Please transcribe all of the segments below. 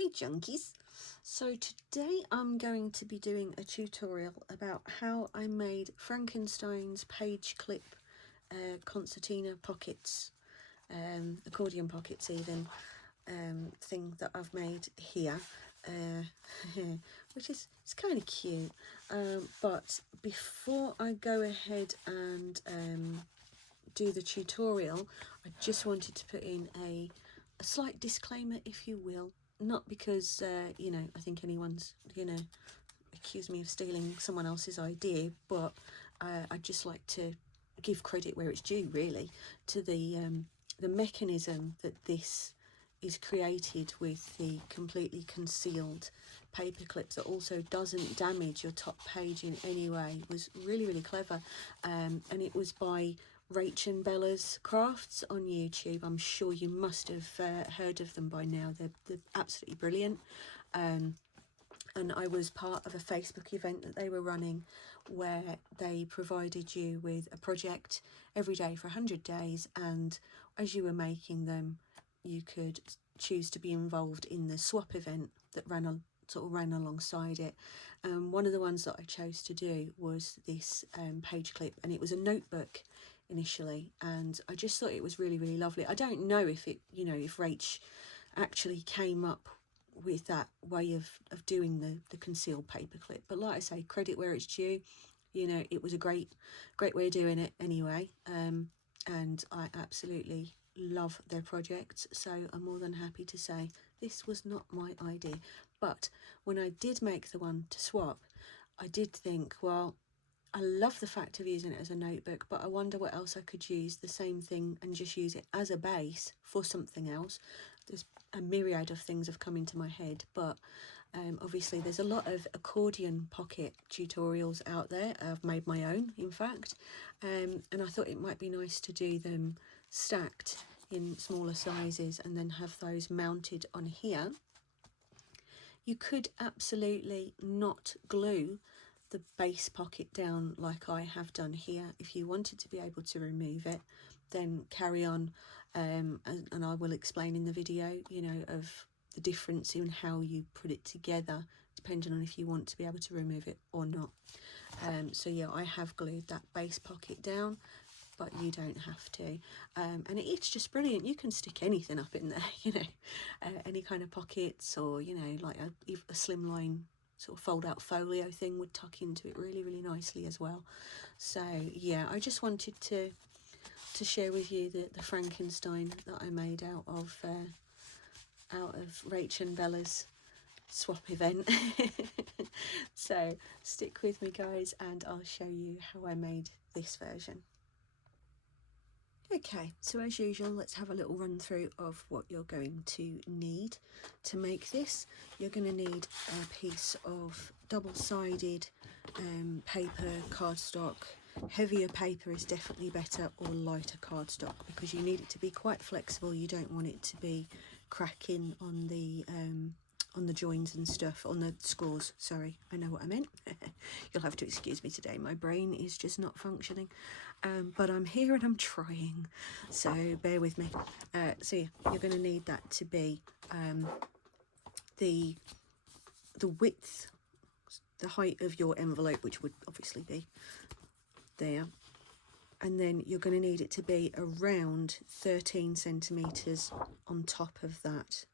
Hey junkies! So today I'm going to be doing a tutorial about how I made Frankenstein's page clip concertina pockets, accordion pockets even, thing that I've made here, which is it's kind of cute. But before I go ahead and do the tutorial, I just wanted to put in a slight disclaimer, if you will. Not because, you know, I think anyone's going to accuse me of stealing someone else's idea, but I'd just like to give credit where it's due, really, to the mechanism that this is created with the completely concealed paper clips that also doesn't damage your top page in any way. Was really, really clever, and it was by Rach and Bella's Crafts on YouTube. I'm sure you must have heard of them by now. They're absolutely brilliant. And I was part of a Facebook event that they were running where they provided you with a project every day for 100 days, and as you were making them you could choose to be involved in the swap event that ran alongside it. One of the ones that I chose to do was this page clip, and it was a notebook initially, and I just thought it was really, really lovely. I don't know if it, you know, if Rach actually came up with that way of doing the concealed paperclip, but like I say, credit where it's due. You know, it was a great way of doing it anyway, and I absolutely love their projects, so I'm more than happy to say this was not my idea. But when I did make the one to swap, I did think, well, I love the fact of using it as a notebook, but I wonder what else I could use the same thing and just use it as a base for something else. There's a myriad of things have come into my head, but obviously there's a lot of accordion pocket tutorials out there. I've made my own, in fact, and I thought it might be nice to do them stacked in smaller sizes and then have those mounted on here. You could absolutely not glue the base pocket down like I have done here. If you wanted to be able to remove it, then carry on, and I will explain in the video, you know, of the difference in how you put it together depending on if you want to be able to remove it or not. So yeah, I have glued that base pocket down, but you don't have to, and it's just brilliant. You can stick anything up in there, you know, any kind of pockets, or, you know, like a slimline sort of fold out folio thing would tuck into it really, really nicely as well. So yeah, I just wanted to share with you the Frankenstein that I made out of Rach and Bella's swap event. So stick with me, guys, and I'll show you how I made this version. Okay, so as usual, let's have a little run through of what you're going to need to make this. You're going to need a piece of double-sided paper, cardstock. Heavier paper is definitely better, or lighter cardstock, because you need it to be quite flexible. You don't want it to be cracking on the joins and stuff, on the scores. Sorry, I know what I meant. You'll have to excuse me today, my brain is just not functioning, but I'm here and I'm trying, so bear with me. So yeah, you're going to need that to be the width, the height of your envelope, which would obviously be there, and then you're going to need it to be around 13 centimeters on top of that.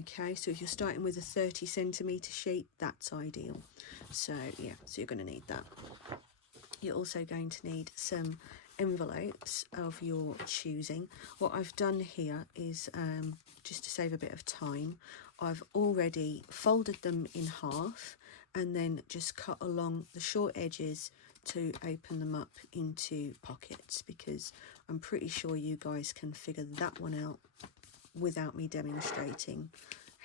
Okay, so if you're starting with a 30 centimeter sheet, that's ideal. So yeah, so you're going to need that. You're also going to need some envelopes of your choosing. What I've done here is, just to save a bit of time, I've already folded them in half and then just cut along the short edges to open them up into pockets, because I'm pretty sure you guys can figure that one out without me demonstrating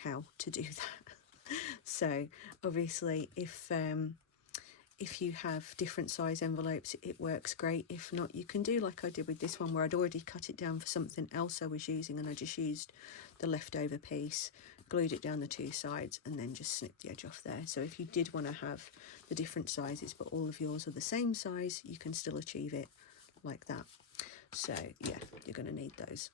how to do that. So obviously if you have different size envelopes, it works great. If not, you can do like I did with this one, where I'd already cut it down for something else I was using, and I just used the leftover piece, glued it down the two sides, and then just snipped the edge off there. So if you did want to have the different sizes but all of yours are the same size, you can still achieve it like that. So yeah, you're going to need those.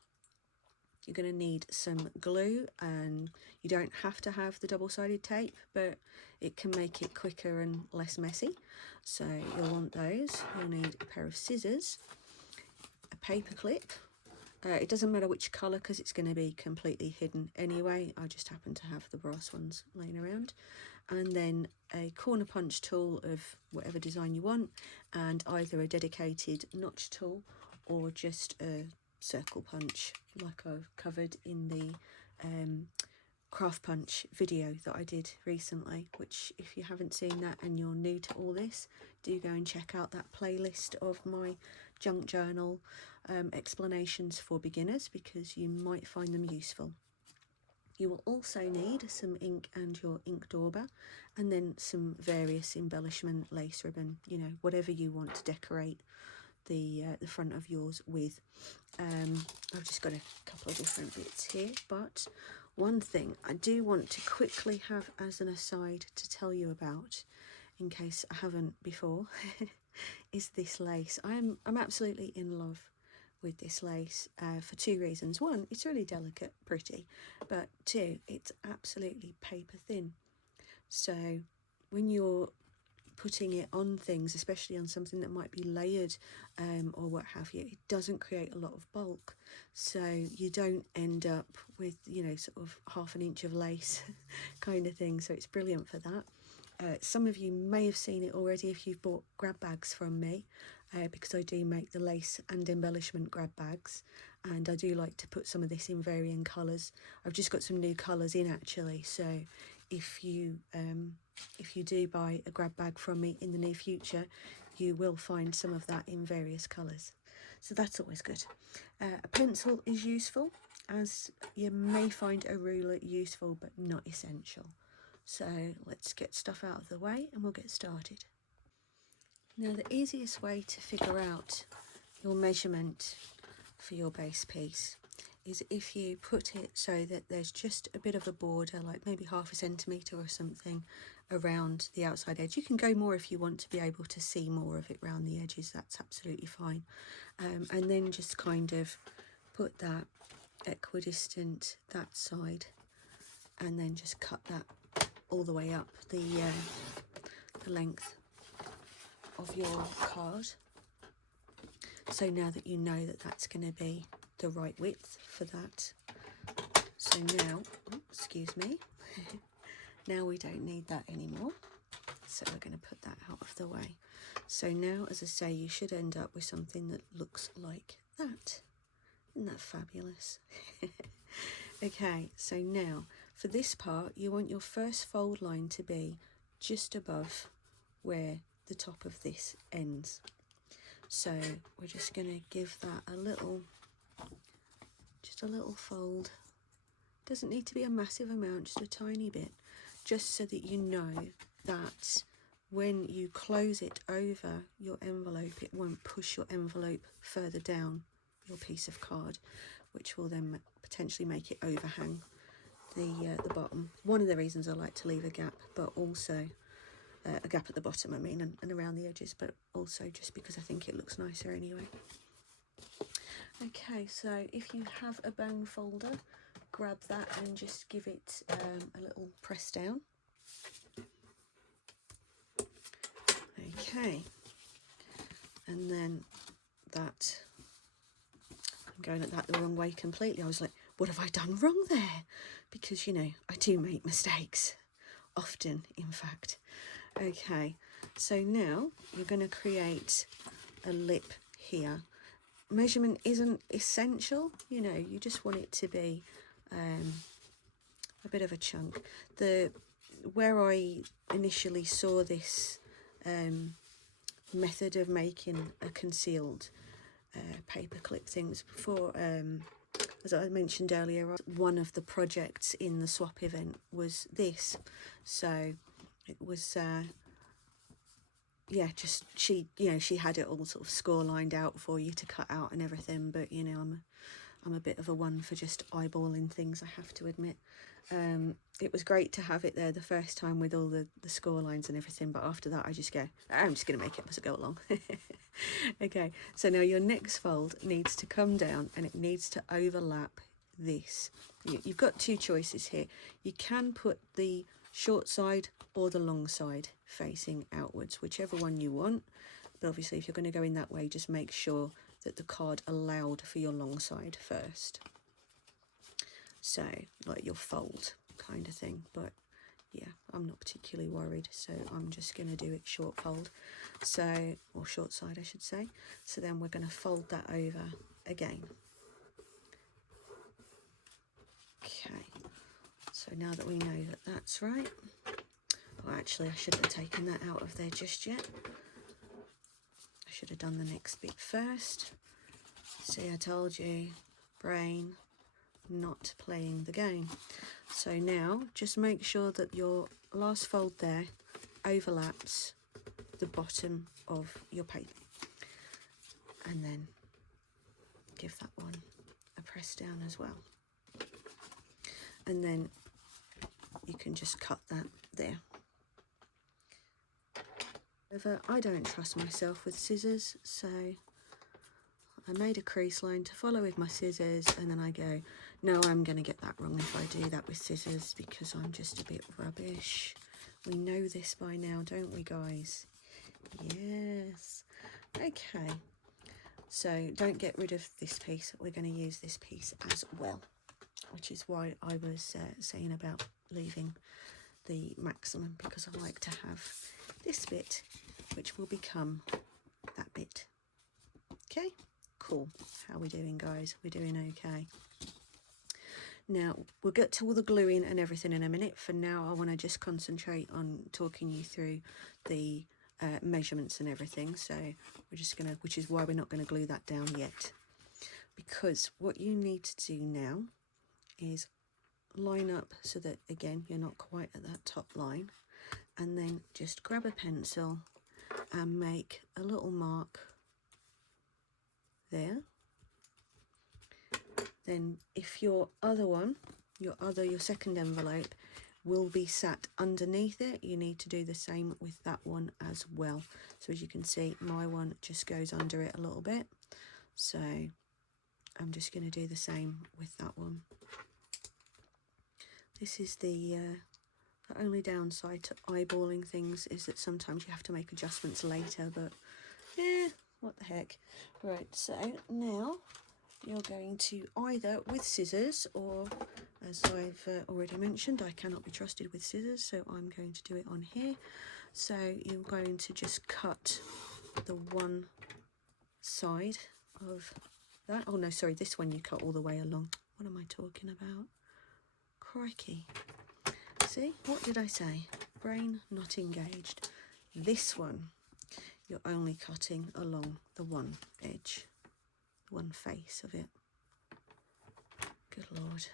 you're going to need some glue, and you don't have to have the double-sided tape, but it can make it quicker and less messy. So you'll want those. You'll need a pair of scissors, a paper clip. It doesn't matter which colour because it's going to be completely hidden anyway. I just happen to have the brass ones laying around. And then a corner punch tool of whatever design you want, and either a dedicated notch tool or just a circle punch like I've covered in the craft punch video that I did recently, which if you haven't seen that and you're new to all this, do go and check out that playlist of my junk journal explanations for beginners, because you might find them useful. You will also need some ink and your ink dauber, and then some various embellishment, lace ribbon, you know, whatever you want to decorate the front of yours with. I've just got a couple of different bits here, but one thing I do want to quickly have as an aside to tell you about, in case I haven't before, is this lace. I'm absolutely in love with this lace for two reasons. One, it's really delicate, pretty, but two, it's absolutely paper thin. So when you're putting it on things, especially on something that might be layered or what have you, it doesn't create a lot of bulk, so you don't end up with, you know, sort of ½ an inch of lace kind of thing. So it's brilliant for that. Some of you may have seen it already if you've bought grab bags from me, because I do make the lace and embellishment grab bags, and I do like to put some of this in varying colours. I've just got some new colours in actually, so if you do buy a grab bag from me in the near future, you will find some of that in various colours. So that's always good. A pencil is useful, as you may find a ruler useful but not essential. So let's get stuff out of the way and we'll get started. Now, the easiest way to figure out your measurement for your base piece is if you put it so that there's just a bit of a border, like maybe ½ a centimetre or something around the outside edge. You can go more if you want to be able to see more of it around the edges, that's absolutely fine. And then just kind of put that equidistant that side, and then just cut that all the way up the length of your card. So now that you know that that's going to be the right width for that. So now, oh, excuse me, now we don't need that anymore. So we're going to put that out of the way. So now, as I say, you should end up with something that looks like that. Isn't that fabulous? Okay, so now for this part, you want your first fold line to be just above where the top of this ends. So we're just going to give that a little, just a little fold. Doesn't need to be a massive amount, just a tiny bit, just so that you know that when you close it over your envelope, it won't push your envelope further down your piece of card, which will then potentially make it overhang the bottom. One of the reasons I like to leave a gap, but also a gap at the bottom, I mean, and around the edges, but also just because I think it looks nicer anyway. Okay, so if you have a bone folder, grab that and just give it a little press down. Okay, and then that, I'm going at that the wrong way completely. I was like, what have I done wrong there? Because, you know, I do make mistakes, often, in fact. Okay, so now you're going to create a lip here. Measurement isn't essential, you know, you just want it to be a bit of a chunk. Where I initially saw this method of making a concealed paperclip things before, as I mentioned earlier, one of the projects in the swap event was this. So it was yeah, just she had it all sort of score lined out for you to cut out and everything, but you know, I'm a bit of a one for just eyeballing things, I have to admit. It was great to have it there the first time with all the score lines and everything, but after that I just go, I'm just going to make it up as I go along. Okay, so now your next fold needs to come down and it needs to overlap this. You've got two choices here. You can put the short side or the long side facing outwards, whichever one you want. But obviously if you're going to go in that way, just make sure that the card allowed for your long side first. So like your fold kind of thing. But yeah, I'm not particularly worried, so I'm just going to do it short fold, so, or short side I should say. So then we're going to fold that over again. Okay, so now that we know that that's right, oh actually I shouldn't have taken that out of there just yet. I should have done the next bit first. See, I told you, brain not playing the game. So now just make sure that your last fold there overlaps the bottom of your paper, and then give that one a press down as well, and then you can just cut that there. However, I don't trust myself with scissors, so I made a crease line to follow with my scissors, and then I go, no, I'm going to get that wrong if I do that with scissors because I'm just a bit rubbish. We know this by now, don't we, guys? Yes. Okay, so don't get rid of this piece. We're going to use this piece as well, which is why I was saying about leaving the maximum, because I like to have this bit, which will become that bit. Okay, cool. How are we doing, guys? We're doing okay. Now, we'll get to all the gluing and everything in a minute. For now, I want to just concentrate on talking you through the measurements and everything. So we're just going to, which is why we're not going to glue that down yet. Because what you need to do now is line up so that, again, you're not quite at that top line. And then just grab a pencil and make a little mark there. Then if your other one, your second envelope will be sat underneath it, you need to do the same with that one as well. So as you can see, my one just goes under it a little bit. So I'm just going to do the same with that one. This is the only downside to eyeballing things, is that sometimes you have to make adjustments later, but yeah, what the heck. Right, so now you're going to either with scissors, or as I've already mentioned, I cannot be trusted with scissors, so I'm going to do it on here. So you're going to just cut the one side of that. Oh no, sorry, this one you cut all the way along. What am I talking about? Crikey. See, what did I say? Brain not engaged. This one, you're only cutting along the one edge, one face of it. Good Lord.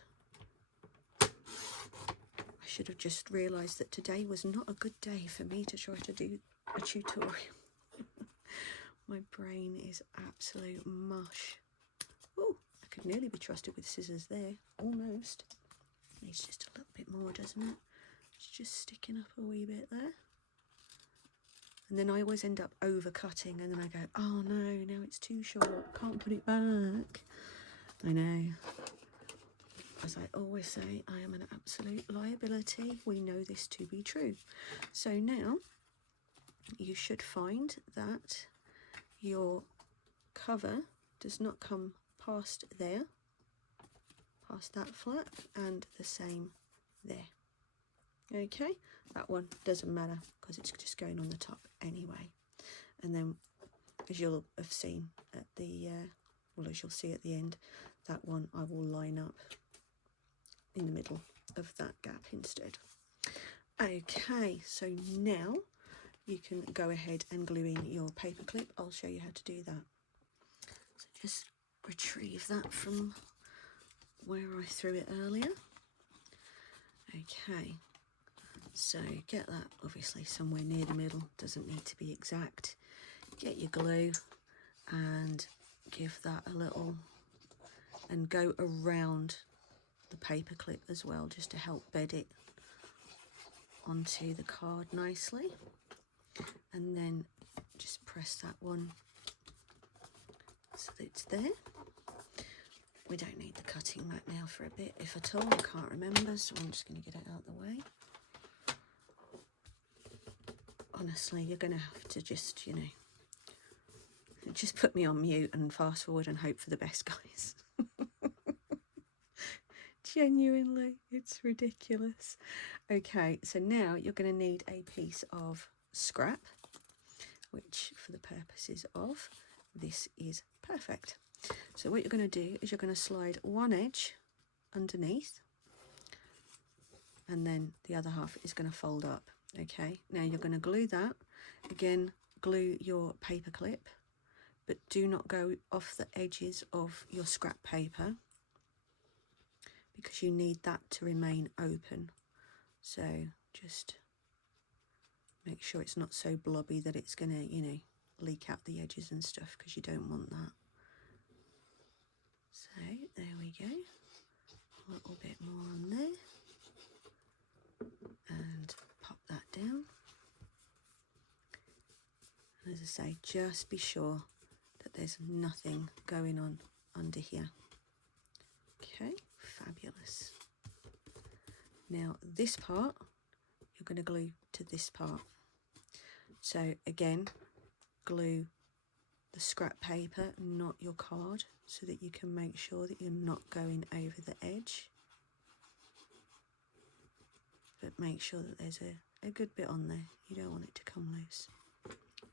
I should have just realised that today was not a good day for me to try to do a tutorial. My brain is absolute mush. Oh, I could nearly be trusted with scissors there, almost. Needs just a little bit more, doesn't it? It's just sticking up a wee bit there. And then I always end up over cutting, and then I go, oh no, now it's too short, can't put it back. I know. As I always say, I am an absolute liability. We know this to be true. So now you should find that your cover does not come past there, past that flap, and the same there. Okay, that one doesn't matter because it's just going on the top anyway. And then, as you'll have seen at the, well, as you'll see at the end, that one I will line up in the middle of that gap instead. Okay, so now you can go ahead and glue in your paper clip. I'll show you how to do that. So just retrieve that from where I threw it earlier. Okay. So get that obviously somewhere near the middle, doesn't need to be exact. Get your glue and give that a little, and go around the paper clip as well, just to help bed it onto the card nicely. And then just press that one so that it's there. We don't need the cut cutting mat now for a bit, if at all. I can't remember, so I'm just going to get it out of the way. Honestly, you're going to have to just, you know, just put me on mute and fast forward and hope for the best, guys. Genuinely, it's ridiculous. Okay, so now you're going to need a piece of scrap, which for the purposes of this is perfect. So what you're going to do is you're going to slide one edge underneath, and then the other half is going to fold up. Okay, now you're going to glue that. Again, glue your paper clip, but do not go off the edges of your scrap paper, because you need that to remain open. So just make sure it's not so blobby that it's going to, you know, leak out the edges and stuff, because you don't want that. So there we go. A little bit more on there. And pop that down. And as I say, just be sure that there's nothing going on under here. Okay, fabulous. Now this part you're going to glue to this part. So again, glue the scrap paper, not your card, so that you can make sure that you're not going over the edge. But make sure that there's a good bit on there. You don't want it to come loose.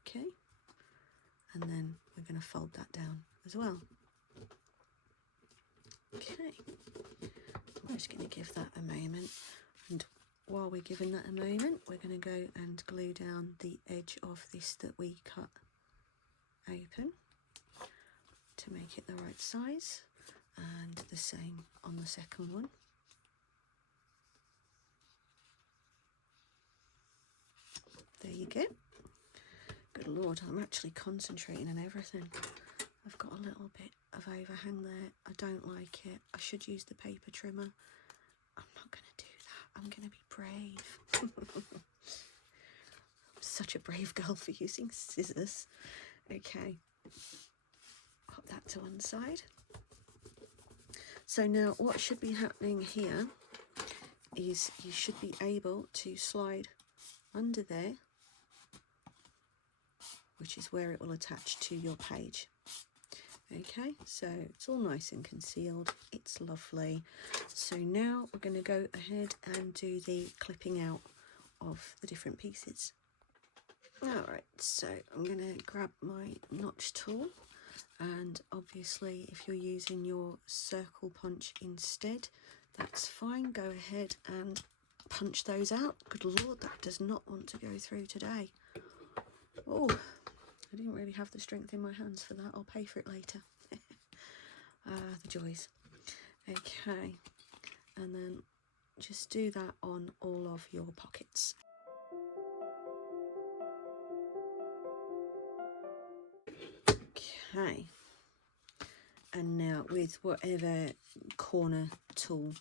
Okay, and then we're going to fold that down as well. Okay, I'm just going to give that a moment, and while we're giving that a moment, we're going to go and glue down the edge of this that we cut open to make it the right size, and the same on the second one. There you go. Good Lord, I'm actually concentrating on everything. I've got a little bit of overhang there. I don't like it. I should use the paper trimmer. I'm not going to do that. I'm going to be brave. I'm such a brave girl for using scissors. Okay, pop that to one side. So now what should be happening here is you should be able to slide under there, which is where it will attach to your page. Okay, so it's all nice and concealed. It's lovely. So now we're going to go ahead and do the clipping out of the different pieces. Alright, so I'm going to grab my notch tool, and obviously if you're using your circle punch instead, that's fine. Go ahead and punch those out. Good Lord, that does not want to go through today. Oh, I didn't really have the strength in my hands for that. I'll pay for it later. The joys. Okay, and then just do that on all of your pockets. Okay, and now with whatever corner tool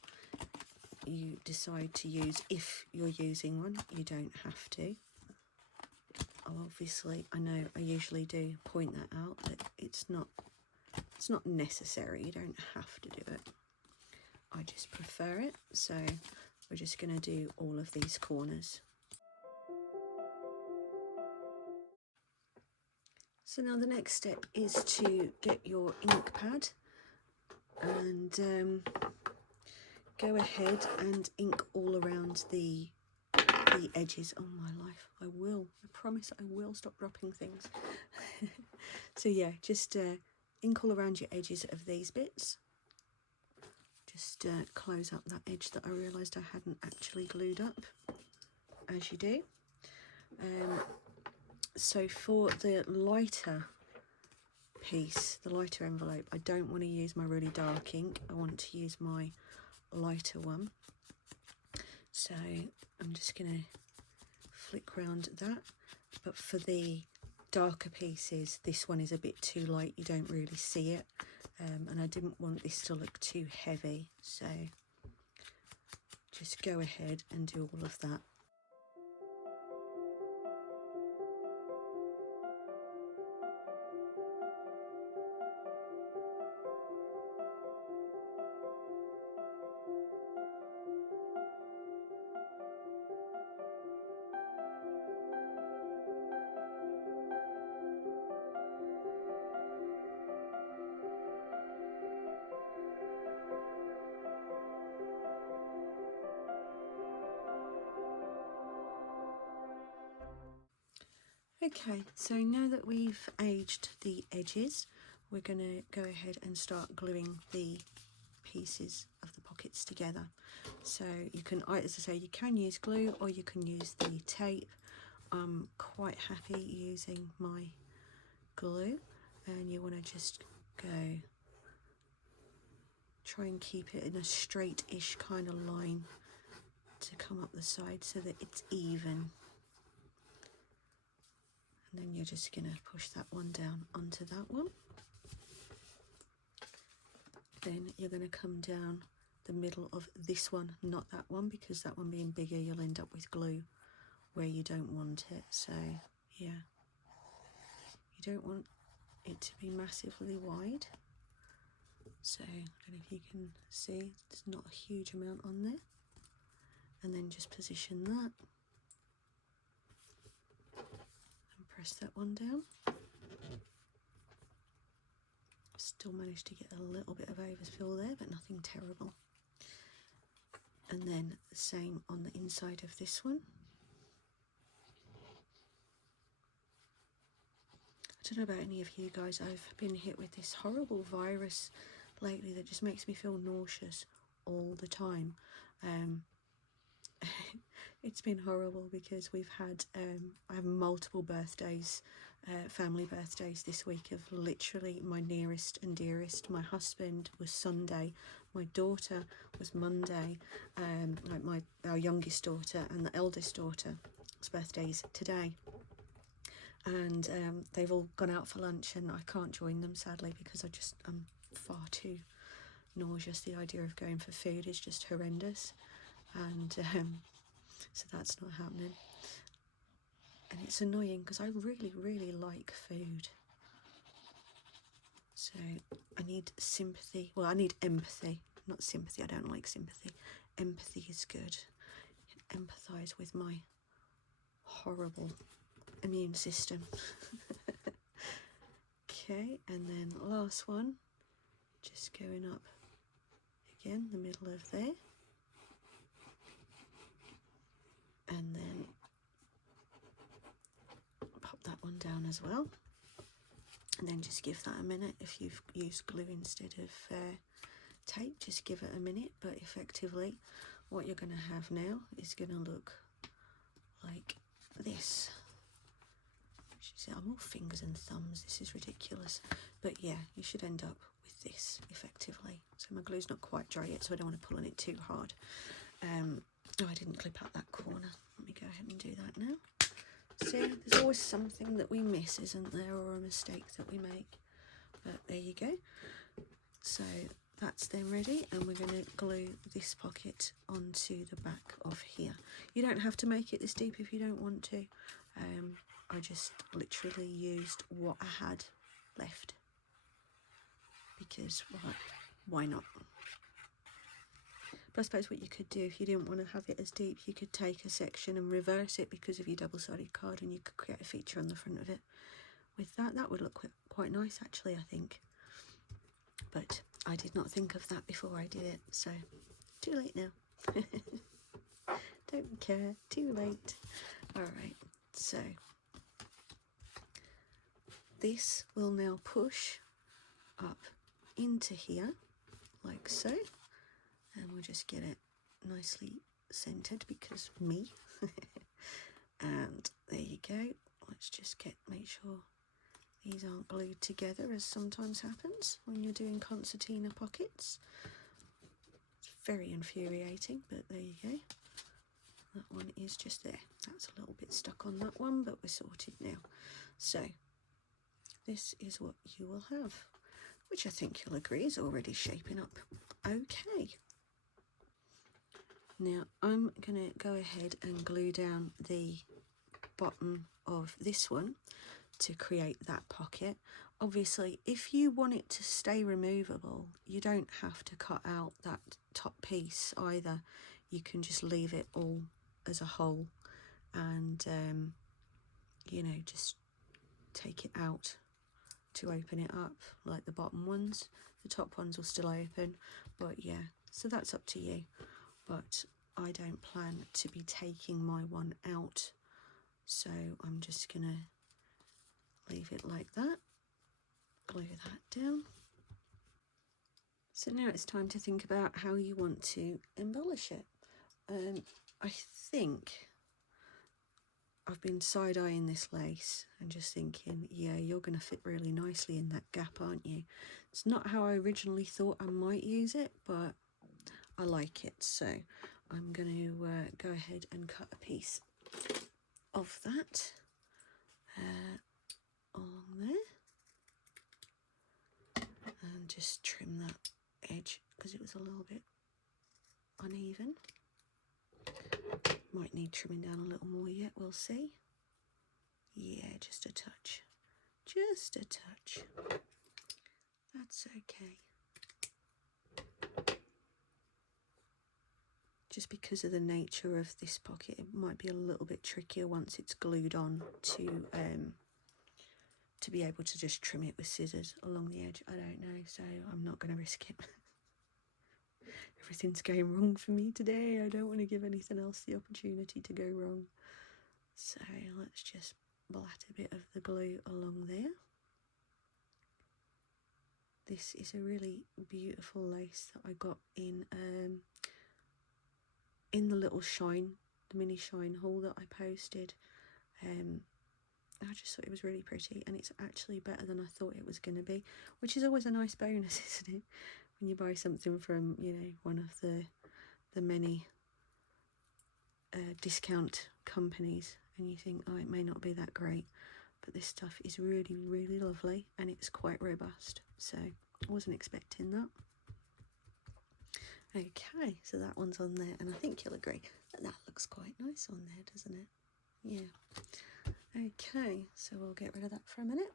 you decide to use, if you're using one, you don't have to. Obviously, I know I usually do point that out, but it's not necessary. You don't have to do it. I just prefer it. So we're just going to do all of these corners. So now the next step is to get your ink pad and go ahead and ink all around the edges. Oh my life, I promise I will stop dropping things. So yeah, just ink all around your edges of these bits. Just close up that edge that I realised I hadn't actually glued up, as you do. So for the lighter piece, the lighter envelope, I don't want to use my really dark ink. I want to use my lighter one. So I'm just going to flick round that. But for the darker pieces, this one is a bit too light. You don't really see it. And I didn't want this to look too heavy. So just go ahead and do all of that. Okay, so now that we've aged the edges, we're going to go ahead and start gluing the pieces of the pockets together. So you can, as I say, you can use glue or you can use the tape. I'm quite happy using my glue, and you want to just go, try and keep it in a straight-ish kind of line to come up the side so that it's even. And then you're just going to push that one down onto that one. Then you're going to come down the middle of this one, not that one, because that one being bigger you'll end up with glue where you don't want it. So yeah, you don't want it to be massively wide. So I don't know if you can see, there's not a huge amount on there. And then just position that and press that one down. Still managed to get a little bit of overspill there, but nothing terrible. And then the same on the inside of this one. I don't know about any of you guys, I've been hit with this horrible virus lately that just makes me feel nauseous all the time. It's been horrible because we've had, I have multiple birthdays, family birthdays this week of literally my nearest and dearest. My husband was Sunday, my daughter was Monday, like our youngest daughter and the eldest daughter's birthdays today. And they've all gone out for lunch and I can't join them sadly because I'm far too nauseous. The idea of going for food is just horrendous, and so that's not happening. And it's annoying because I really like food. So I need sympathy. Well, I need empathy, not sympathy. I don't like sympathy. Empathy is good. You can empathise with my horrible immune system. Okay, and then last one, just going up again, the middle of there. And then pop that one down as well. And then just give that a minute. If you've used glue instead of tape, just give it a minute. But effectively, what you're going to have now is going to look like this. I'm all fingers and thumbs, this is ridiculous. But yeah, you should end up with this effectively. So my glue's not quite dry yet, so I don't want to pull on it too hard. Oh, I didn't clip out that corner. Let me go ahead and do that now. See, there's always something that we miss, isn't there, or a mistake that we make. But there you go. So that's then ready, and we're going to glue this pocket onto the back of here. You don't have to make it this deep if you don't want to. I just literally used what I had left because, well, why not? But I suppose what you could do if you didn't want to have it as deep, you could take a section and reverse it because of your double-sided card, and you could create a feature on the front of it. With that, that would look quite nice actually, I think. But I did not think of that before I did it, so too late now. Don't care, too late. Alright, so this will now push up into here, like so. And we'll just get it nicely centered because me. And there you go. Let's just make sure these aren't glued together, as sometimes happens when you're doing concertina pockets. It's very infuriating, but there you go. That one is just there. That's a little bit stuck on that one, but we're sorted now. So this is what you will have, which I think you'll agree is already shaping up okay. Now I'm going to go ahead and glue down the bottom of this one to create that pocket. Obviously, if you want it to stay removable, you don't have to cut out that top piece either. You can just leave it all as a whole and, you know, just take it out to open it up like the bottom ones. The top ones will still open, but yeah, so that's up to you. But I don't plan to be taking my one out, so I'm just gonna leave it like that, glue that down. So now it's time to think about how you want to embellish it. I think I've been side-eyeing this lace and just thinking, yeah, you're going to fit really nicely in that gap, aren't you? It's not how I originally thought I might use it, but I like it. So I'm going to go ahead and cut a piece of that along there and just trim that edge because it was a little bit uneven. Might need trimming down a little more yet, we'll see. Yeah, just a touch. Just a touch. That's okay. Just because of the nature of this pocket, it might be a little bit trickier once it's glued on to be able to just trim it with scissors along the edge. I don't know, so I'm not going to risk it. Everything's going wrong for me today. I don't want to give anything else the opportunity to go wrong. So let's just blat a bit of the glue along there. This is a really beautiful lace that I got in the little shine, the mini shine haul that I posted. I just thought it was really pretty, and it's actually better than I thought it was going to be, which is always a nice bonus, isn't it? When you buy something from, you know, one of the many discount companies and you think, oh, it may not be that great, but this stuff is really, really lovely and it's quite robust. So I wasn't expecting that. Okay, so that one's on there, and I think you'll agree that that looks quite nice on there, doesn't it? Yeah. Okay, so we'll get rid of that for a minute.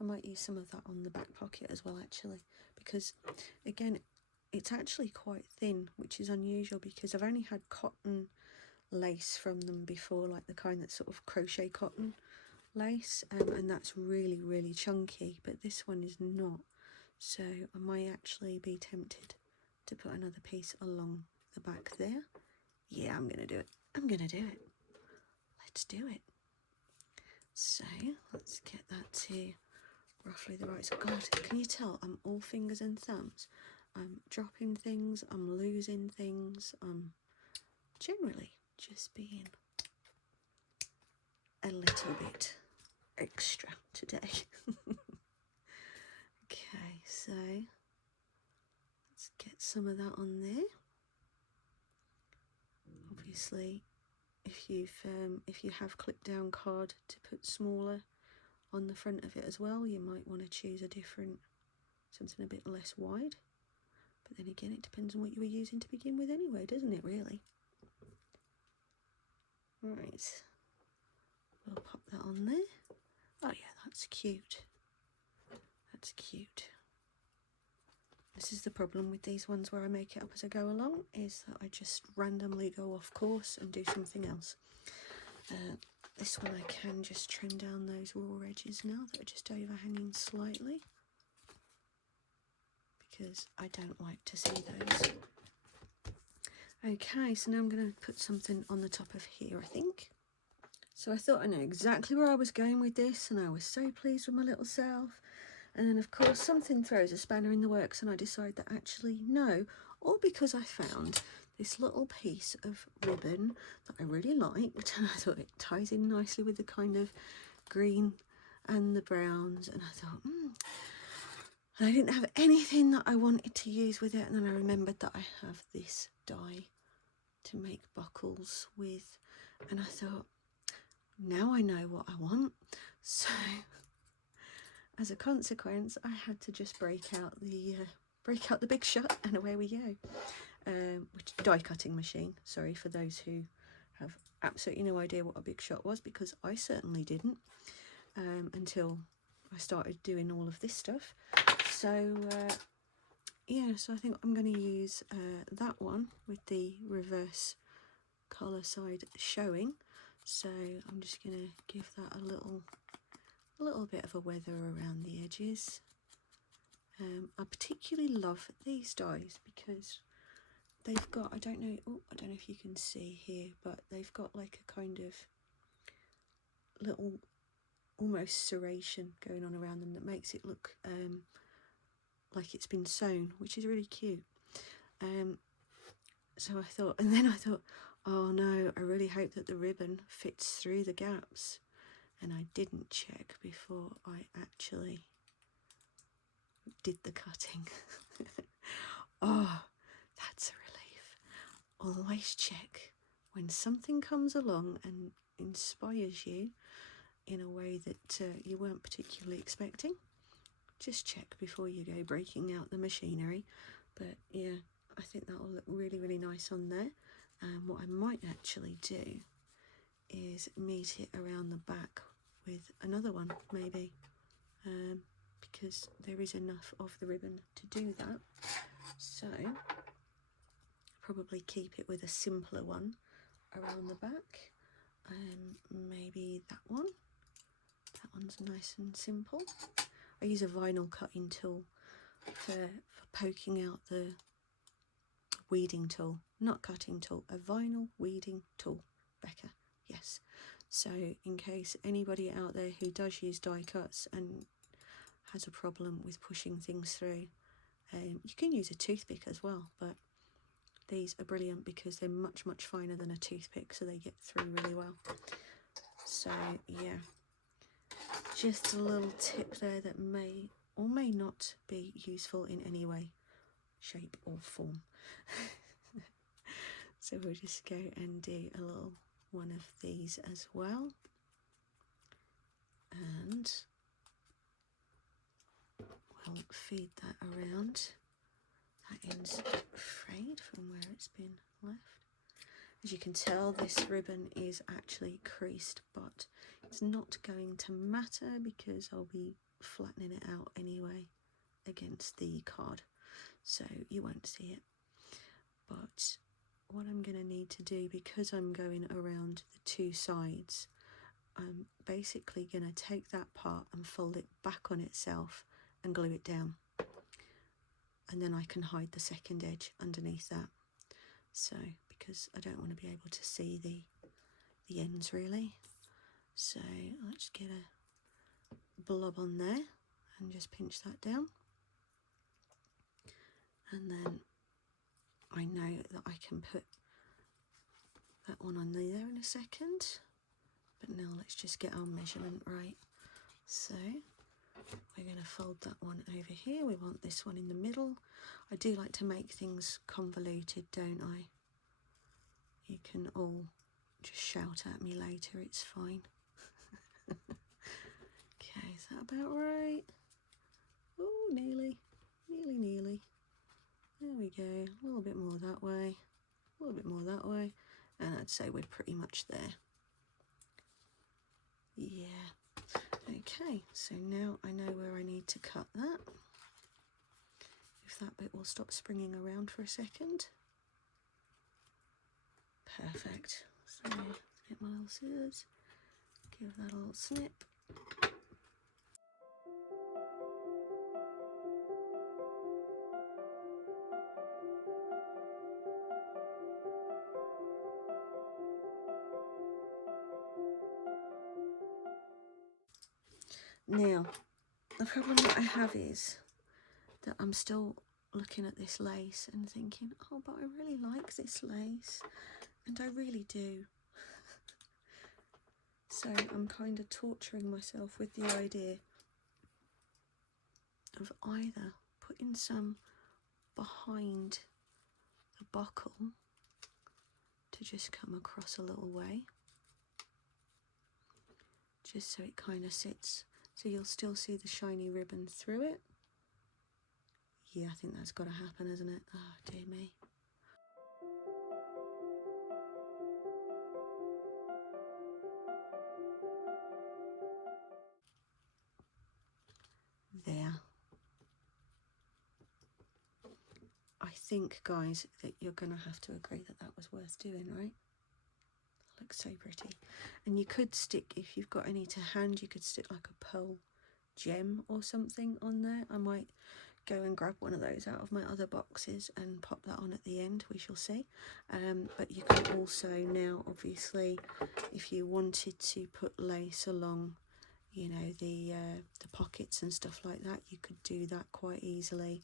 I might use some of that on the back pocket as well, actually, because again, it's actually quite thin, which is unusual because I've only had cotton lace from them before, like the kind that's sort of crochet cotton lace, and that's really, really chunky, but this one is not. So I might actually be tempted to put another piece along the back there. Yeah, I'm gonna do it. I'm gonna do it. Let's do it. So let's get that to roughly the right. So God, can you tell I'm all fingers and thumbs? I'm dropping things, I'm losing things, I'm generally just being a little bit extra today. Okay, so let's get some of that on there. Obviously, if you have clipped down card to put smaller on the front of it as well, you might want to choose a different, something a bit less wide. But then again, it depends on what you were using to begin with anyway, doesn't it, really? Right, we'll pop that on there. Oh yeah, that's cute. That's cute. This is the problem with these ones where I make it up as I go along, is that I just randomly go off course and do something else. This one I can just trim down those raw edges now that are just overhanging slightly, because I don't like to see those. Okay, so now I'm going to put something on the top of here, I think. So I thought I know exactly where I was going with this, and I was so pleased with my little self. And then of course something throws a spanner in the works and I decide that actually no, all because I found this little piece of ribbon that I really liked, and I thought it ties in nicely with the kind of green and the browns, and I thought, and I didn't have anything that I wanted to use with it, and then I remembered that I have this die to make buckles with, and I thought, now I know what I want. So as a consequence, I had to just break out the Big Shot, and away we go. Which die cutting machine. Sorry for those who have absolutely no idea what a Big Shot was, because I certainly didn't until I started doing all of this stuff. So yeah, so I think I'm going to use that one with the reverse collar side showing. So I'm just going to give that a little bit of a weather around the edges. I particularly love these dies because they've got, I don't know if you can see here, but they've got like a kind of little almost serration going on around them that makes it look like it's been sewn, which is really cute. So I thought, and then I thought, oh no, I really hope that the ribbon fits through the gaps. And I didn't check before I actually did the cutting. Oh, that's a relief. Always check when something comes along and inspires you in a way that you weren't particularly expecting. Just check before you go breaking out the machinery. But yeah, I think that will look really, really nice on there. And what I might actually do is meet it around the back with another one, maybe, because there is enough of the ribbon to do that. So probably keep it with a simpler one around the back. Maybe that one. That one's nice and simple. I use a vinyl cutting tool for poking out the weeding tool, not cutting tool, a vinyl weeding tool, Becca, yes. So in case anybody out there who does use die cuts and has a problem with pushing things through, you can use a toothpick as well, but these are brilliant because they're much, much finer than a toothpick, so they get through really well. So yeah, just a little tip there that may or may not be useful in any way, shape or form. So we'll just go and do a little one of these as well, and we'll feed that around. That end's frayed from where it's been left. As you can tell, this ribbon is actually creased, but it's not going to matter because I'll be flattening it out anyway against the card, so you won't see it. But what I'm going to need to do, because I'm going around the two sides, I'm basically going to take that part and fold it back on itself and glue it down, and then I can hide the second edge underneath that. So because I don't want to be able to see the ends really, so let's get a blob on there and just pinch that down, and then I know that I can put that one on there in a second, but now let's just get our measurement right. So we're going to fold that one over here. We want this one in the middle. I do like to make things convoluted, don't I? You can all just shout at me later, it's fine. Okay, is that about right? Oh, nearly. There we go, a little bit more that way, a little bit more that way, and I'd say we're pretty much there. Yeah. Okay, so now I know where I need to cut that. If that bit will stop springing around for a second. Perfect. So get my little scissors, give that a little snip. Now, the problem that I have is that I'm still looking at this lace and thinking, oh, but I really like this lace, and I really do. So I'm kind of torturing myself with the idea of either putting some behind the buckle to just come across a little way, just so it kind of sits, so you'll still see the shiny ribbon through it. Yeah, I think that's got to happen, isn't it? Oh, dear me. There. I think, guys, that you're going to have to agree that that was worth doing, right? Looks so pretty. And you could stick, if you've got any to hand, you could stick like a pearl gem or something on there. I might go and grab one of those out of my other boxes and pop that on at the end, we shall see. But you can also now, obviously, if you wanted to put lace along you know, the pockets and stuff like that. You could do that quite easily,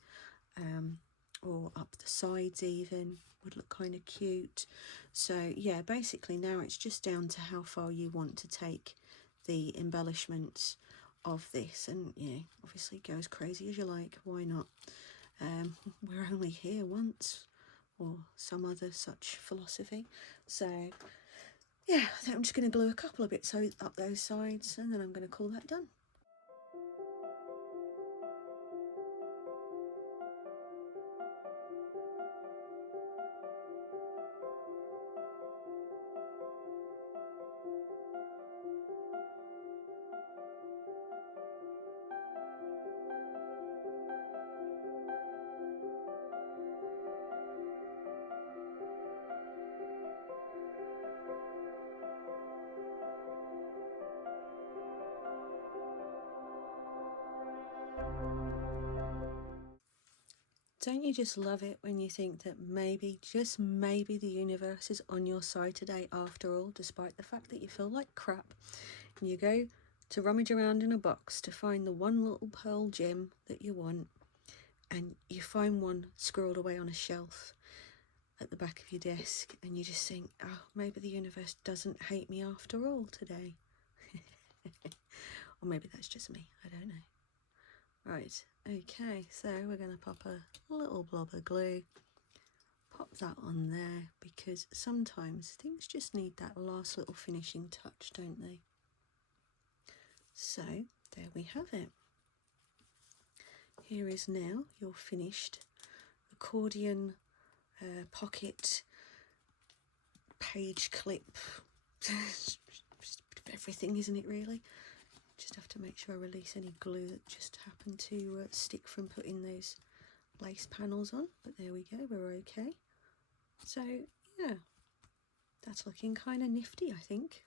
or up the sides even would look kind of cute. So yeah, basically now it's just down to how far you want to take the embellishments of this, and you know, obviously go as crazy as you like, why not? We're only here once, or some other such philosophy. So yeah, I think I'm just going to glue a couple of bits up those sides, and then I'm going to call that done. Don't you just love it when you think that maybe, just maybe, the universe is on your side today after all, despite the fact that you feel like crap, and you go to rummage around in a box to find the one little pearl gem that you want, and you find one squirreled away on a shelf at the back of your desk, and you just think, oh, maybe the universe doesn't hate me after all today. Or maybe that's just me, I don't know. Right, okay, so we're going to pop a little blob of glue, pop that on there, because sometimes things just need that last little finishing touch, don't they? So there we have it. Here is now your finished accordion pocket page clip. Everything, isn't it, really? Just have to make sure I release any glue that just happened to stick from putting those lace panels on. But there we go, we're okay. So yeah, that's looking kind of nifty, I think.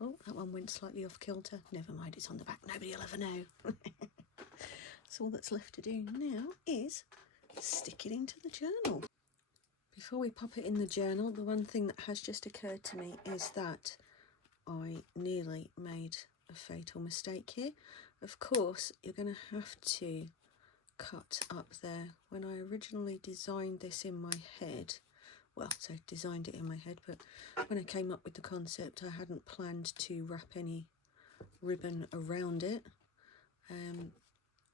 Oh, that one went slightly off kilter. Never mind, it's on the back, nobody will ever know. So all that's left to do now is stick it into the journal. Before we pop it in the journal, the one thing that has just occurred to me is that I nearly made a fatal mistake here. Of course, you're going to have to cut up there. When I originally designed this in my head, well, so designed it in my head, but when I came up with the concept, I hadn't planned to wrap any ribbon around it.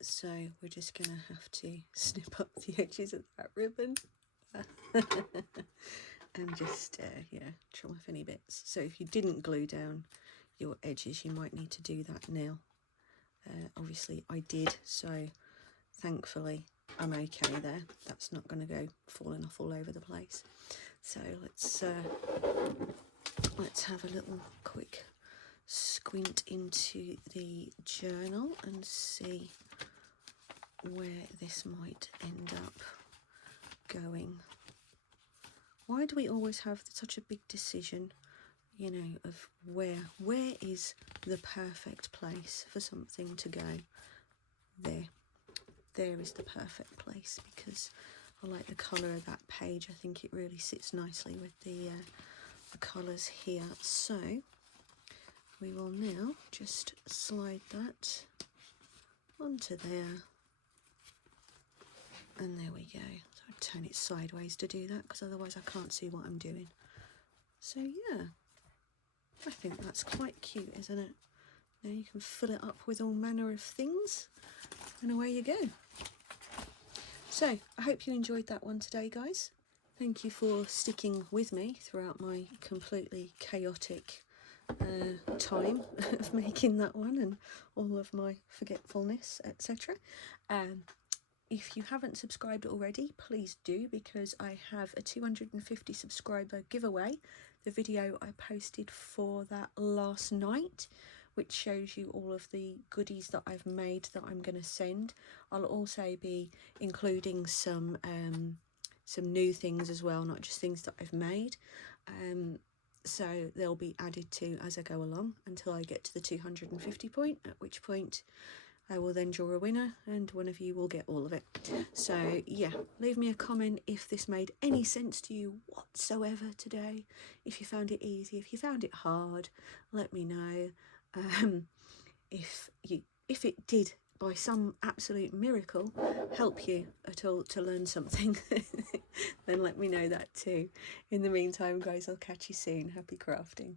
So we're just going to have to snip up the edges of that ribbon. And just, yeah, trim off any bits. So if you didn't glue down your edges, you might need to do that now. Obviously I did, so thankfully I'm okay there. That's not going to go falling off all over the place. So let's have a little quick squint into the journal and see where this might end up going. Why do we always have such a big decision, you know, of where is the perfect place for something to go? There is the perfect place, because I like the colour of that page. I think it really sits nicely with the colours here. So we will now just slide that onto there, and there we go. So I turn it sideways to do that, because otherwise I can't see what I'm doing. So yeah, I think that's quite cute, isn't it? Now you can fill it up with all manner of things, and away you go. So I hope you enjoyed that one today, guys. Thank you for sticking with me throughout my completely chaotic time of making that one, and all of my forgetfulness, etc. If you haven't subscribed already, please do, because I have a 250 subscriber giveaway. The video I posted for that last night, which shows you all of the goodies that I've made that I'm going to send. I'll also be including some new things as well, not just things that I've made. So they'll be added to as I go along until I get to the 250 point, at which point I will then draw a winner, and one of you will get all of it. So yeah, leave me a comment if this made any sense to you whatsoever today. If you found it easy, if you found it hard, let me know. if it did by some absolute miracle help you at all to learn something, then let me know that too. In the meantime, guys, I'll catch you soon. Happy crafting.